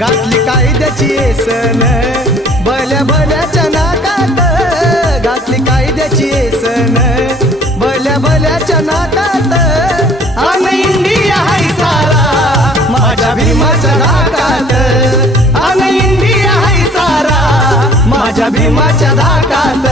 घातली कायद्याची येसन भल्या भल्याच्या नाकात, घातली कायद्याची येसन भल्या भल्याच्या नाकात. अन इंडिया हाय सारा माझ्या भीमाच्या धाकात, अन इंडिया हाय सारा माझ्या भीमाच्या धाकात.